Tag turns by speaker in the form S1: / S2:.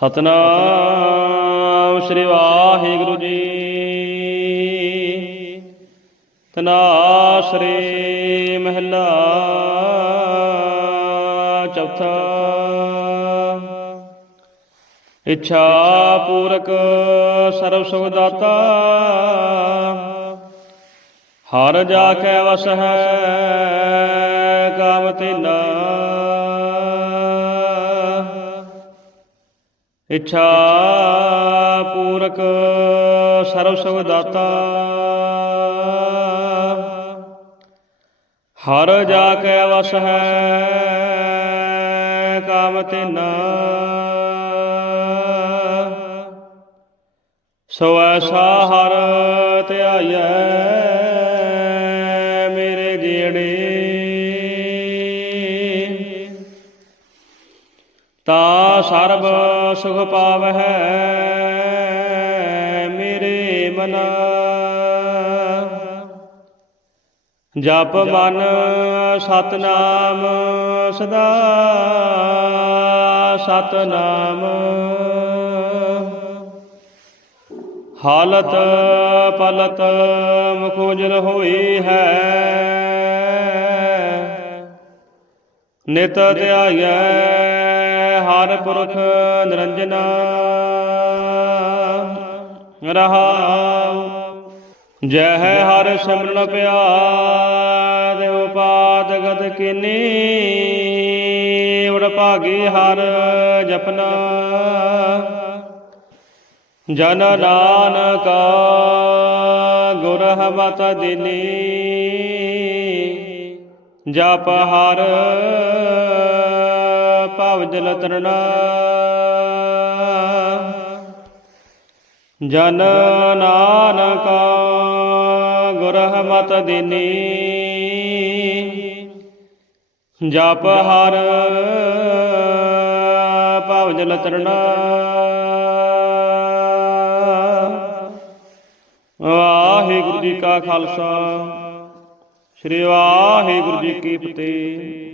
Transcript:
S1: ਸਤਨਾਮ ਸ੍ਰੀ ਵਾਹਿਗੁਰੂ ਜੀ। ਤਨਾਸਰੇ ਮਹਿਲਾ ਚੌਥਾ। ਇੱਛਾ ਪੂਰਕ ਸਰਬ ਸੁਖ ਦਾਤਾ ਹਰ ਜਾ ਕੇ ਵਸ ਹੈ ਕਾਮ ਤੇਨਾ। ਇੱਛਾ ਪੂਰਕ ਸਰਬ ਸੁਖ ਦਾਤਾ ਹਰ ਜਾ ਕੇ ਵਸ ਹੈ ਕਾਮ ਤੇਨਾ। ਸੋ ਐਸਾ ਹਰ ਧਿਆਈਐ ਮੇਰੇ ਜਿਹੜੇ ਤਾ ਸਰਬ ਸੁਖ ਪਾਵਹਿ ਮੇਰੇ ਮਨਾ। ਜਪ ਮਨ ਸਤਨਾਮ ਸਦਾ ਸਤਨਾਮ। ਹਾਲਤ ਪਲਤ ਮੁਖੋਜਲ ਹੋਈ ਹੈ। ਨਿਤ ਧਿਆਈਐ ਹਰ ਪੁਰਖ ਨਿਰੰਜਨਾ। ਰਹਾਉ। ਜਹ ਹਰ ਸਿਮਰਨ ਪਿਆਦ ਉਪਾਦ ਗਤ ਕਿਨੀ। ਉੜ ਭਾਗੀ ਹਰ ਜਪਨਾ। ਜਨ ਨਾਨਕ ਗੁਰ ਹਮਤ ਦਿਨੀ। ਜਪ ਹਰ ਭਵ ਜਲ ਤਰਣਾ। ਜਨ ਨਾਨਕ ਗੁਰ ਹਮਤ ਦਿਨੀ। ਜਪ ਹਰ ਭਵ ਜਲ ਤਰਣਾ। ਵਾਹਿਗੁਰੂ ਜੀ ਕਾ ਖਾਲਸਾ। ਸ੍ਰੀ ਵਾਹਿਗੁਰੂ ਜੀ ਕੀ ਫਤਿਹ।